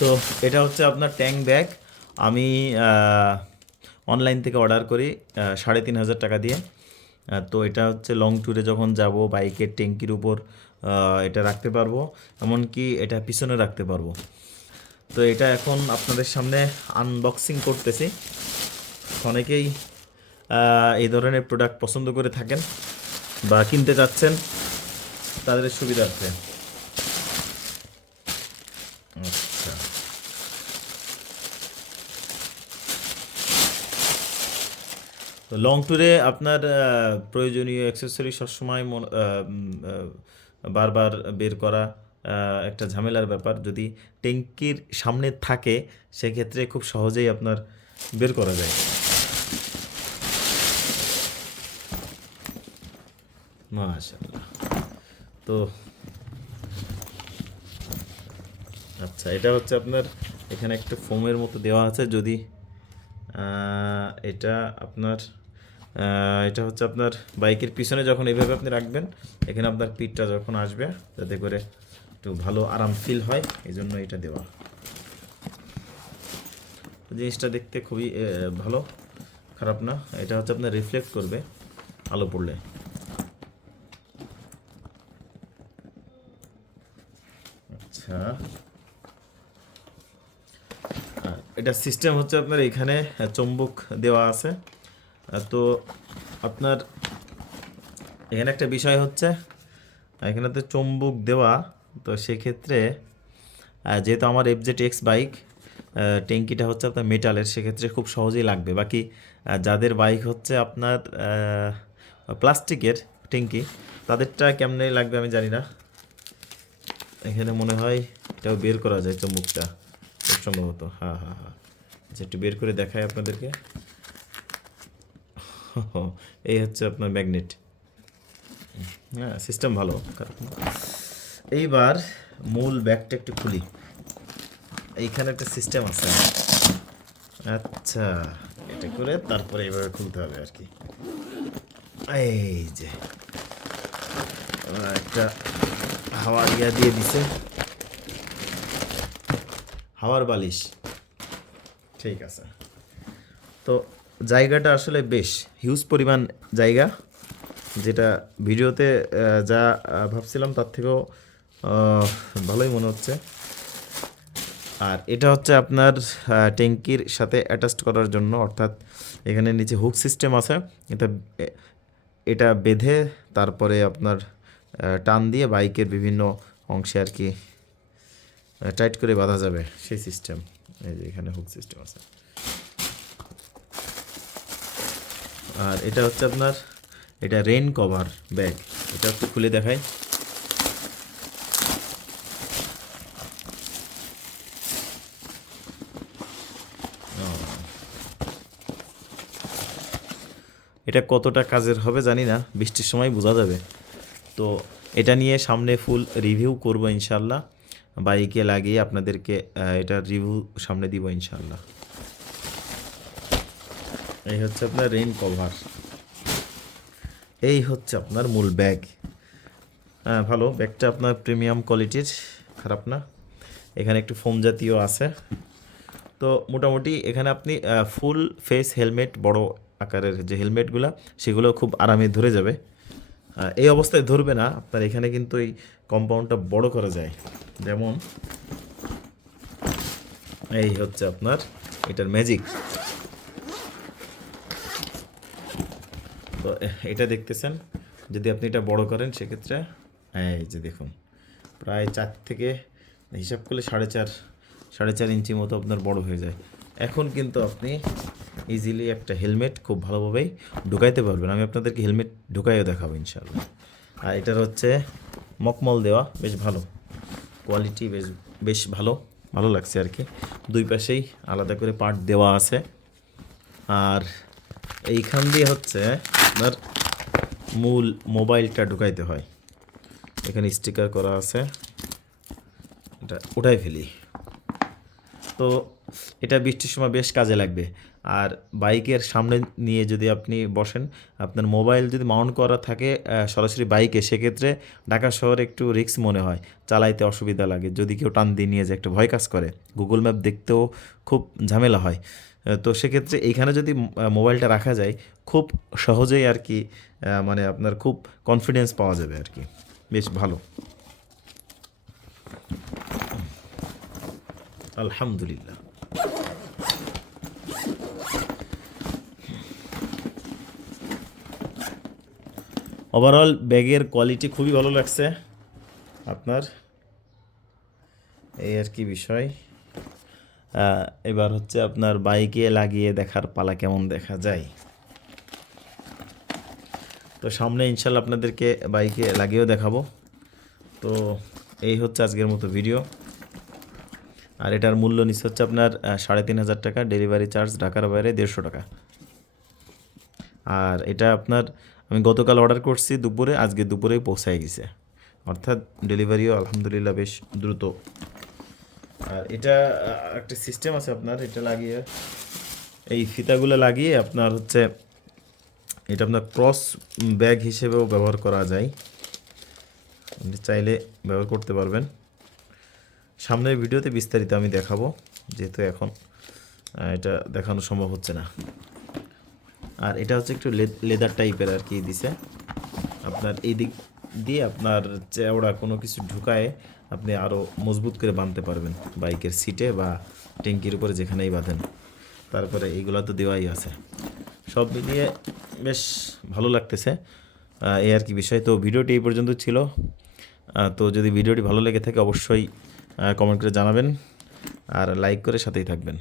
তো এটা হচ্ছে আপনার ট্যাঙ্ক ব্যাগ। আমি অনলাইন থেকে অর্ডার করি 3,500 টাকা দিয়ে। তো এটা হচ্ছে লং ট্যুরে যখন যাব বাইকের ট্যাঙ্কির উপর এটা রাখতে পারবো, এমনকি এটা পিছনে রাখতে পারবো। তো এটা এখন আপনাদের সামনে আনবক্সিং করতেছি। অনেকেই এই ধরনের প্রোডাক্ট পছন্দ করে থাকেন বা কিনতে চাচ্ছেন তাদের সুবিধার্থে। আচ্ছা, তো লং ট্যুরে আপনার প্রয়োজনীয় অ্যাক্সেসরি সবসময় বারবার বের করা একটা ঝামেলার ব্যাপার। যদি ট্যাঙ্কির সামনে থাকে সেক্ষেত্রে খুব সহজেই আপনার বের করা যায়। মাশাআল্লাহ। তো আচ্ছা, এটা হচ্ছে আপনার এখানে একটা ফোমের মতো দেওয়া আছে। যদি এটা আপনার এটা হচ্ছে আপনার বাইকের পিছনে যখন এইভাবে আপনি রাখবেন, এখানে আপনার পিঠটা যখন আসবে যাতে করে একটু ভালো আরাম ফিল হয়, এই জন্য এটা দেওয়া। জিনিসটা দেখতে খুবই ভালো, খারাপ না। এটা হচ্ছে আপনার রিফ্লেক্ট করবে আলো পড়লে। আচ্ছা, এটা সিস্টেম হচ্ছে আপনার এখানে চুম্বক দেওয়া আছে। তো আপনার এখানে একটা বিষয় হচ্ছে এখানে তো চুম্বক দেওয়া। তো সেক্ষেত্রে যেহেতু আমার এফজেড এক্স বাইক, ট্যাঙ্কিটা হচ্ছে আপনার মেটালের, সেক্ষেত্রে খুব সহজেই লাগবে। বাকি যাদের বাইক হচ্ছে আপনার প্লাস্টিকের ট্যাঙ্কি, তাদেরটা কেমনে লাগবে আমি জানি না। এখানে মনে হয় এটাও বের করা যায় চুম্বকটা খুব সম্ভবত। হ্যাঁ হ্যাঁ হ্যাঁ, আচ্ছা একটু বের করে দেখাই আপনাদেরকে। এই হচ্ছে আপনার ম্যাগনেট। হ্যাঁ, সিস্টেম ভালো, খারাপ না। এইবার মূল ব্যাগটা একটু খুলি। এইখানে একটা সিস্টেম আছে। আচ্ছা, এটা করে তারপরে এইভাবে খুলতে হবে আর কি। এই যে একটা হাওয়ার ইয়া দিয়ে দিছে, হাওয়ার বালিশ। ঠিক আছে। তো জায়গাটা আসলে বেশ হিউজ পরিমাণ জায়গা, যেটা ভিডিওতে যা ভাবছিলাম তার থেকেও ভালোই মনে হচ্ছে। আর এটা হচ্ছে আপনার ট্যাঙ্কির সাথে অ্যাটাচড করার জন্য, অর্থাৎ এখানে নিচে হুক সিস্টেম আছে। এটা এটা বেঁধে তারপরে আপনার টান দিয়ে বাইকের বিভিন্ন অংশে আর কি টাইট করে বাঁধা যাবে, সেই সিস্টেম। এই যে এখানে হুক সিস্টেম আছে। আর এটা হচ্ছে আপনার এটা রেইন কভার ব্যাগ। এটা একটু খুলে দেখাই। এটা কতটা কাজের হবে জানি না, বৃষ্টির সময় বোঝা যাবে। তো এটা নিয়ে সামনে ফুল রিভিউ করব ইনশাল্লাহ, বাইকে লাগিয়ে আপনাদেরকে এটার রিভিউ সামনে দিব ইনশাল্লাহ। এই হচ্ছে আপনার রেইন কভার, এই হচ্ছে আপনার মূল ব্যাগ। হ্যাঁ, ভালো ব্যাগটা, আপনার প্রিমিয়াম কোয়ালিটির, খারাপ না। এখানে একটু ফোম জাতীয় আছে। তো মোটামুটি এখানে আপনি ফুল ফেস হেলমেট, বড় আকারের যে হেলমেটগুলো, সেগুলো খুব আরামে ধরে যাবে। এই অবস্থায় ধরবে না আপনার, এখানে কিন্তু এই কম্পাউন্ডটা বড় করা যায়। যেমন এই হচ্ছে আপনার এটার ম্যাজিক। তো এটা দেখতেছেন, যদি আপনি এটা বড় করেন সেক্ষেত্রে এই যে দেখুন, প্রায় 4 থেকে হিসাব করলে 4.5 ইঞ্চি মতো আপনার বড় হয়ে যায়। এখন কিন্তু আপনি ইজিলি একটা হেলমেট খুব ভালোভাবেই ঢুকাইতে পারবেন। আমি আপনাদেরকে হেলমেট ঢুকাইও দেখাবো ইনশাআল্লাহ। আর এটার হচ্ছে মকমল দেওয়া, বেশ ভালো কোয়ালিটি, বেশ বেশ ভালো ভালো লাগছে আর কি। দুই পাশেই আলাদা করে পার্ট দেওয়া আছে। আর এইখান দিয়ে হচ্ছে আপনার মূল মোবাইলটা ঢুকাইতে হয়। এখানে স্টিকার করা আছে, এটা উঠাই ফেলি। তো এটা বৃষ্টির সময় বেশ কাজে লাগবে। আর বাইকের সামনে নিয়ে যদি আপনি বসেন, আপনার মোবাইল যদি মাউন্ট করা থাকে সরাসরি বাইকে, সেক্ষেত্রে ঢাকা শহরে একটু রিস্ক মনে হয়, চালাইতে অসুবিধা লাগে, যদি কেউ টান দিয়ে নিয়ে যায় একটা ভয় কাজ করে, গুগল ম্যাপ দেখতেও খুব ঝামেলা হয়। তো সেক্ষেত্রে এইখানে যদি মোবাইলটা রাখা যায়, খুব সহজেই আর কি মানে আপনার খুব কনফিডেন্স পাওয়া যাবে আর কি, বেশ ভালো। আলহামদুলিল্লাহ। ওভারঅল ব্যাগের কোয়ালিটি খুবই ভালো লাগছে আপনার, এই আর কি বিষয়। এবার হচ্ছে আপনার বাইকে লাগিয়ে দেখার পালা কেমন দেখা যায়। তো সামনে ইনশাল্লাহ আপনাদেরকে বাইকে লাগিয়েও দেখাবো। তো এই হচ্ছে আজকের মতো ভিডিও। আর এটার মূল্য নিচ্ছে হচ্ছে আপনার 3,500 টাকা, ডেলিভারি চার্জ ঢাকার বাইরে 150 টাকা। আর এটা আপনার আমি গতকাল অর্ডার করছি দুপুরে, আজকে দুপুরেই পৌঁছায় গেছে, অর্থাৎ ডেলিভারিও আলহামদুলিল্লাহ বেশ দ্রুত। আর এটা একটা সিস্টেম আছে আপনার, এটা লাগিয়ে এই ফিতাগুলো লাগিয়ে আপনার হচ্ছে এটা আপনার ক্রস ব্যাগ হিসেবেও ব্যবহার করা যায়, আপনি চাইলে ব্যবহার করতে পারবেন। সামনের ভিডিওতে বিস্তারিত আমি দেখাবো, যেহেতু এখন এটা দেখানো সম্ভব হচ্ছে না। আর এটা হচ্ছে একটু লেদার টাইপের আর কি দিছে, আপনার এই দিক দিয়ে আপনার চেওড়া কোনো কিছু ঢুকায় আপনি আরও মজবুত করে বাঁধতে পারবেন বাইকের সিটে বা ট্যাঙ্কির উপরে, যেখানেই বাঁধেন। তারপরে এইগুলো তো দেওয়াই আছে, সব মিলিয়ে বেশ ভালো লাগতেছে। এই আর কি বিষয়। তো ভিডিওটি এই পর্যন্ত ছিল। তো যদি ভিডিওটি ভালো লেগে থাকে অবশ্যই কমেন্ট করে জানাবেন, আর লাইক করে সাথেই থাকবেন।